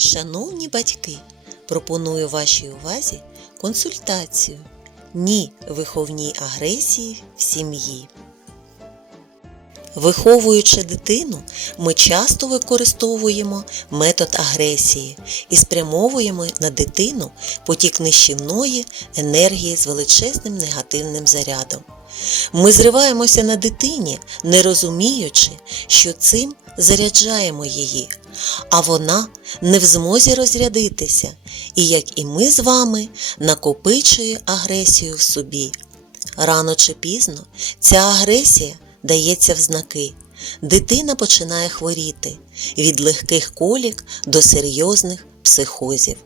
Шановні батьки, пропоную вашій увазі консультацію. Ні виховній агресії в сім'ї. Виховуючи дитину, ми часто використовуємо метод агресії і спрямовуємо на дитину потік нищівної енергії з величезним негативним зарядом. Ми зриваємося на дитині, не розуміючи, що цим заряджаємо її, а вона не в змозі розрядитися, і як і ми з вами накопичує агресію в собі. Рано чи пізно ця агресія дається в знаки. Дитина починає хворіти від легких колік до серйозних психозів.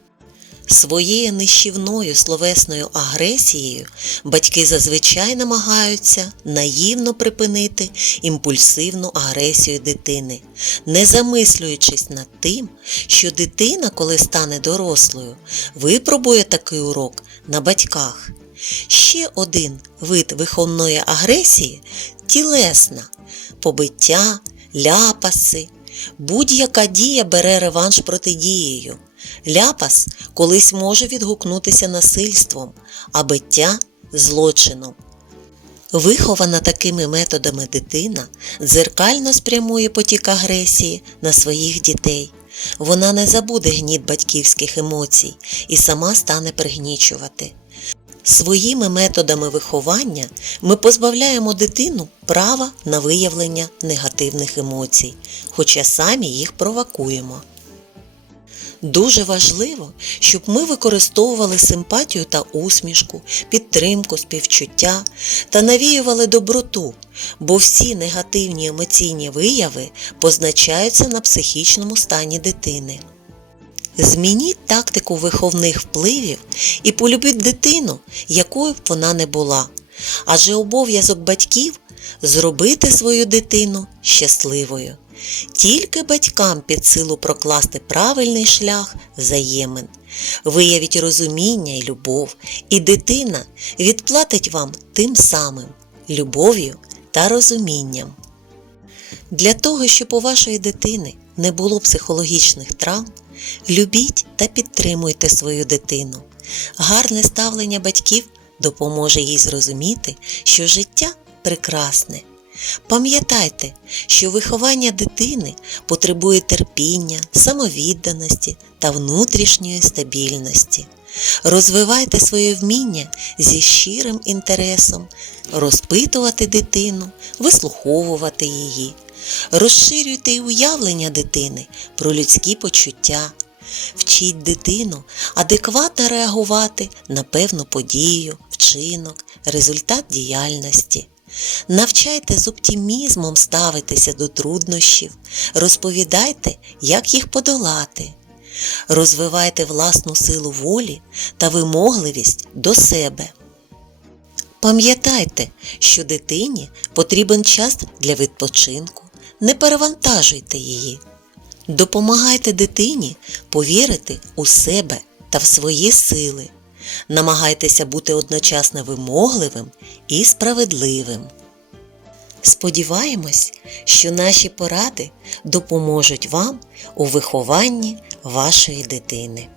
Своєю нищівною словесною агресією батьки зазвичай намагаються наївно припинити імпульсивну агресію дитини, не замислюючись над тим, що дитина, коли стане дорослою, випробує такий урок на батьках. Ще один вид виховної агресії тілесна, побиття, ляпаси. Будь-яка дія бере реванш протидією. Ляпас колись може відгукнутися насильством, а биття злочином. Вихована такими методами дитина дзеркально спрямує потік агресії на своїх дітей. Вона не забуде гніт батьківських емоцій і сама стане пригнічувати. Своїми методами виховання ми позбавляємо дитину права на виявлення негативних емоцій, хоча самі їх провокуємо. Дуже важливо, щоб ми використовували симпатію та усмішку, підтримку, співчуття та навіювали доброту, бо всі негативні емоційні вияви позначаються на психічному стані дитини. Змініть тактику виховних впливів і полюбіть дитину, якою б вона не була. Адже обов'язок батьків зробити свою дитину щасливою. Тільки батькам під силу прокласти правильний шлях взаємин. Виявіть розуміння і любов, і дитина відплатить вам тим самим любов'ю та розумінням. Для того, щоб у вашої дитини не було психологічних травм, любіть та підтримуйте свою дитину. Гарне ставлення батьків допоможе їй зрозуміти, що життя прекрасне. Пам'ятайте, що виховання дитини потребує терпіння, самовідданості та внутрішньої стабільності. Розвивайте своє вміння зі щирим інтересом, розпитувати дитину, вислуховувати її. Розширюйте й уявлення дитини про людські почуття. Вчіть дитину адекватно реагувати на певну подію, вчинок, результат діяльності. Навчайте з оптимізмом ставитися до труднощів, розповідайте, як їх подолати. Розвивайте власну силу волі та вимогливість до себе. Пам'ятайте, що дитині потрібен час для відпочинку. Не перевантажуйте її. Допомагайте дитині повірити у себе та в свої сили. Намагайтеся бути одночасно вимогливим і справедливим. Сподіваємось, що наші поради допоможуть вам у вихованні вашої дитини.